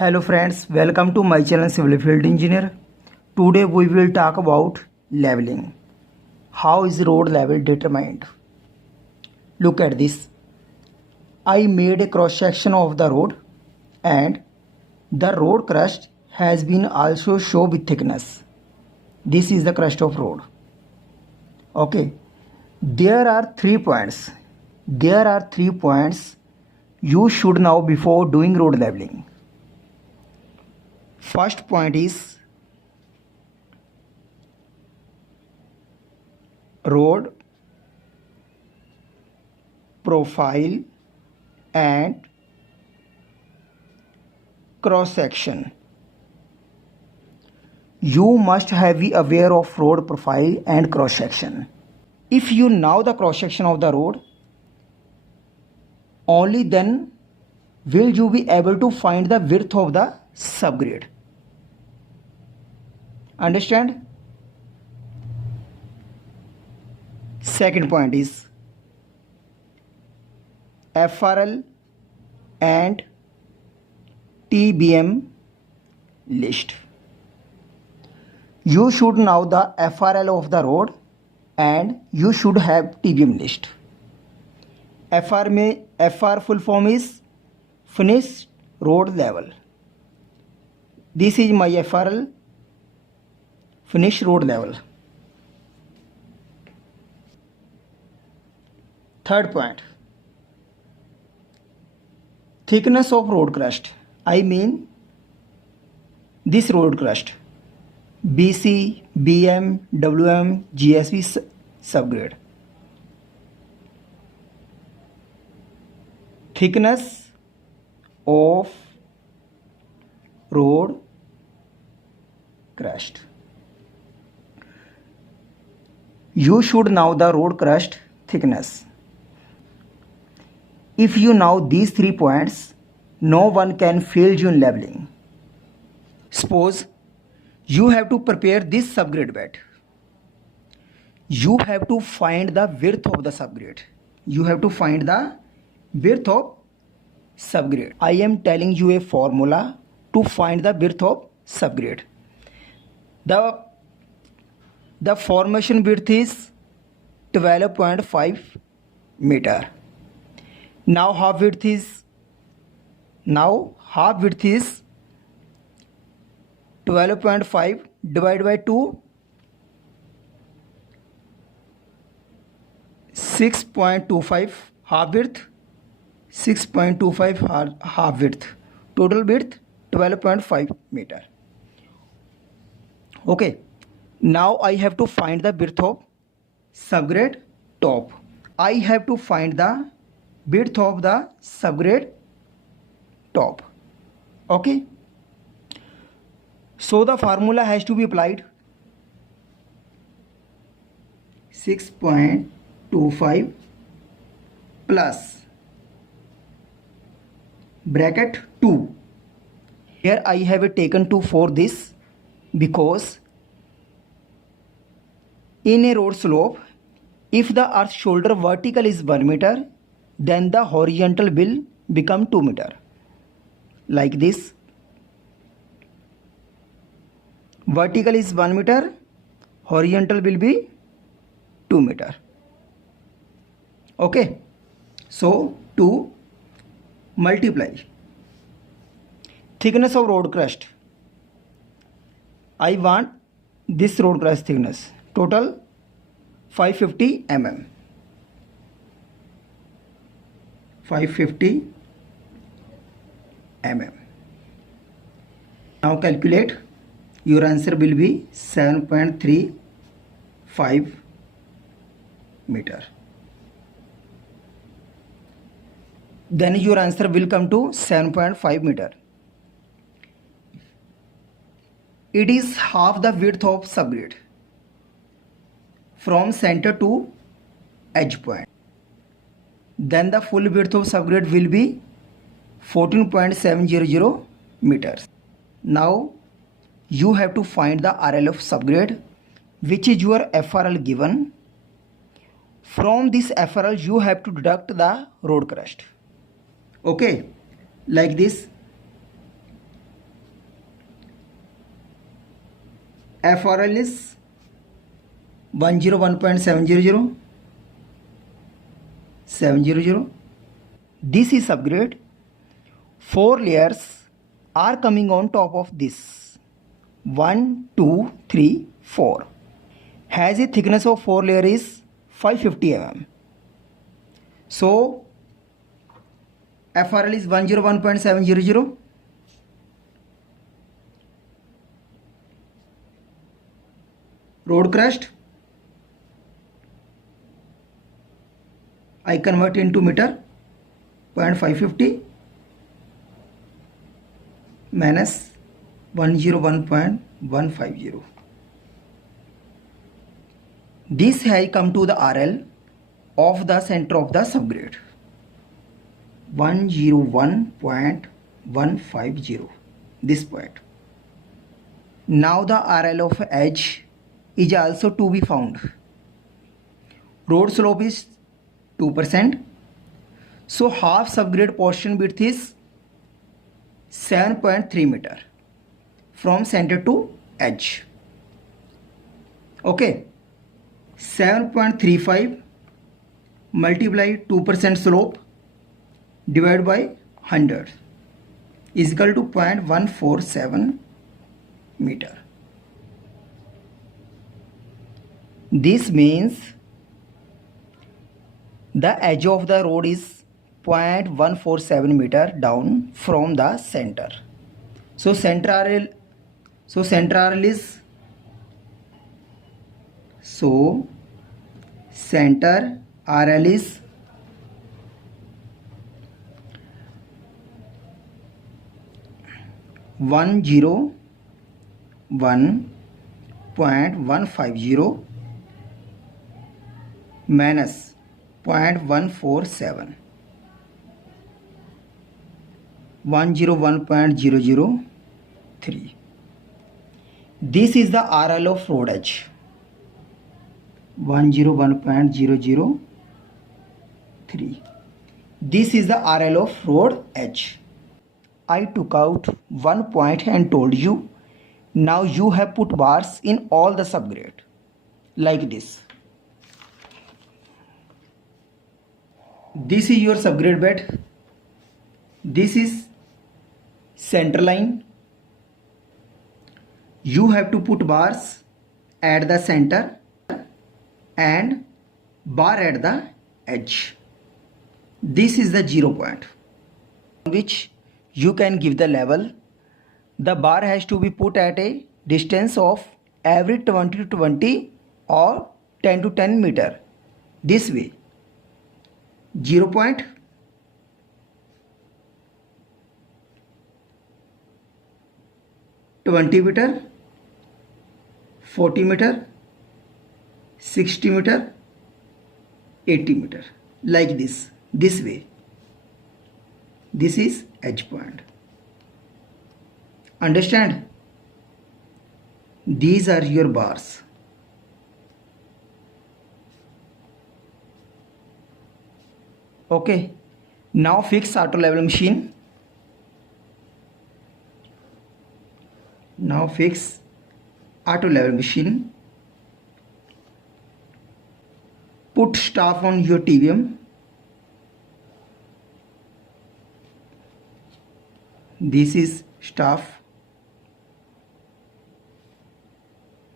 Hello friends, welcome to my channel Civil Field Engineer. Today we will talk about leveling. How is road level determined? Look at this. I made a cross section of the road and the road crust has been also shown with thickness. This is the crust of road. Okay. There are 3 points. You should know before doing road leveling. First point is road profile and cross section. You must have be aware of road profile and cross section. If you know the cross section of the road, only then will you be able to find the width of the subgrade. Understand? Second point is FRL and TBM list. You should know the FRL of the road and you should have TBM list. FR full form is finished road level. This is my FRL, finished road level. Third point, thickness of road crust. I mean this road crust, BC, BM, WM, GSB subgrade. Thickness of road crust. You should know the road crust thickness. If you know these 3 points, no one can fail you in leveling. Suppose you have to prepare this subgrade bed. You have to find the width of the subgrade. I am telling you a formula to find the width of subgrade. The formation width is 12.5 meter. Now half width is 12.5 divided by 2, 6.25 half width, 6.25 half width. Total width 12.5 meter. Okay. Now I have to find the width of subgrade top. I have to find the width of the subgrade top. Okay. So the formula has to be applied. 6.25 plus bracket 2. Here I have taken 2 for this because in a road slope, if the earth shoulder vertical is 1 meter, then the horizontal will become 2 meter. Like this. Vertical is 1 meter, horizontal will be 2 meter. Okay. So, to multiply thickness of road crust. I want this road crust thickness. Total 550 mm. 550 mm. Now calculate. Your answer will be 7.35 meter. Then your answer will come to 7.5 meter. It is half the width of subgrade from center to edge point. Then the full width of subgrade will be 14.700 meters. Now you have to find the RL of subgrade, which is your FRL given. From this FRL you have to deduct the road crust. Okay, like this. FRL is 101.700. 700. This is subgrade. 4 layers are coming on top of this. 1, 2, 3, 4. Has a thickness of 4 layer is 550 mm. So FRL is 101.700. Road crust, I convert into meter, 0.550 minus 101.150. This has come to the RL of the center of the subgrade, 101.150, this point. Now the RL of edge is also to be found. Road slope is 2%. So half subgrade portion width is 7.3 meter from center to edge. Okay. 7.35 multiply 2% slope divided by 100 is equal to 0.147 meter. This means the edge of the road is 0.147 meter down from the center. So center RL is center RL is 101.150 minus 0.147, 101.003. This is the RL of road edge, 101.003. This is the RL of road edge. I took out one point and told you. Now you have put bars in all the subgrade like this. This is your subgrade bed. This is center line. You have to put bars at the center and bar at the edge. This is the 0 point on which you can give the level. The bar has to be put at a distance of every 20 to 20 or 10 to 10 meter. This way. 0 point, 20 meter, 40 meter, 60 meter, 80 meter, like this way. This is edge point. Understand? These are your bars. Okay. Now fix auto level machine. Now fix auto level machine. Put staff on your TVM. This is staff.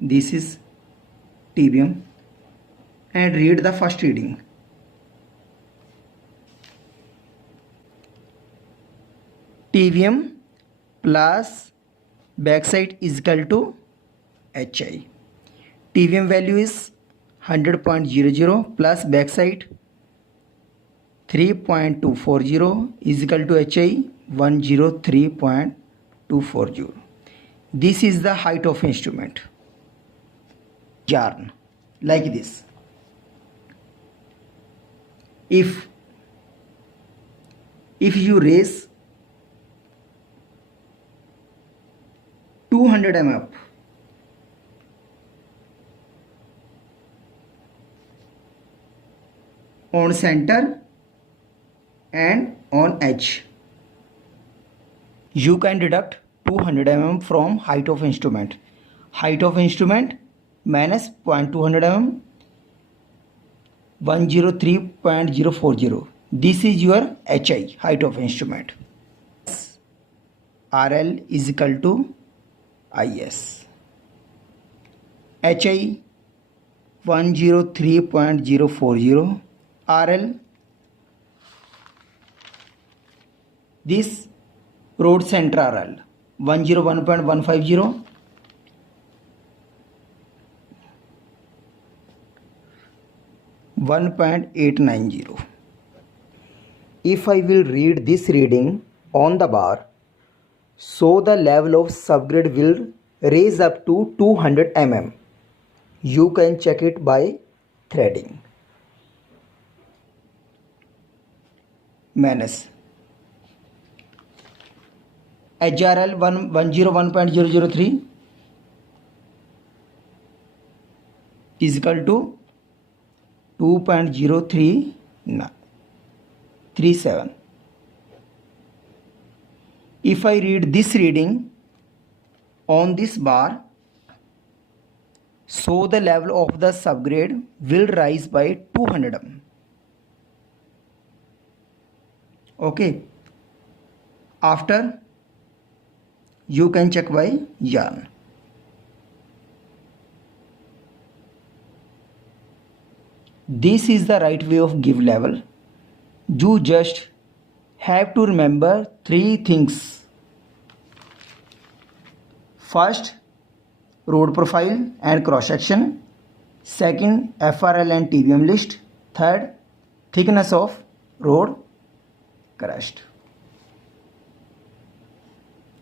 This is TVM. And read the first reading. TVM plus backside is equal to HI. TVM value is 100.00 plus backside 3.240 is equal to HI 103.240. This is the height of instrument. Yarn like this. If you raise 200 mm up, on center and on edge, you can deduct 200 mm from height of instrument. height of instrument minus 0.200 mm, 103.040. This is your HI, height of instrument. RL is equal to IS. HI 103.040, RL this road center RL 101.150, .890. If I will read this reading on the bar, so the level of subgrade will raise up to 200 mm. You can check it by threading. Minus HRL 101.003 is equal to 2.0337. If I read this reading on this bar, so the level of the subgrade will rise by 200 mm. Okay. After, you can check by yarn. This is the right way of give level. You just have to remember three things. First, road profile and cross section. Second, FRL and TBM list. Third, thickness of road crust.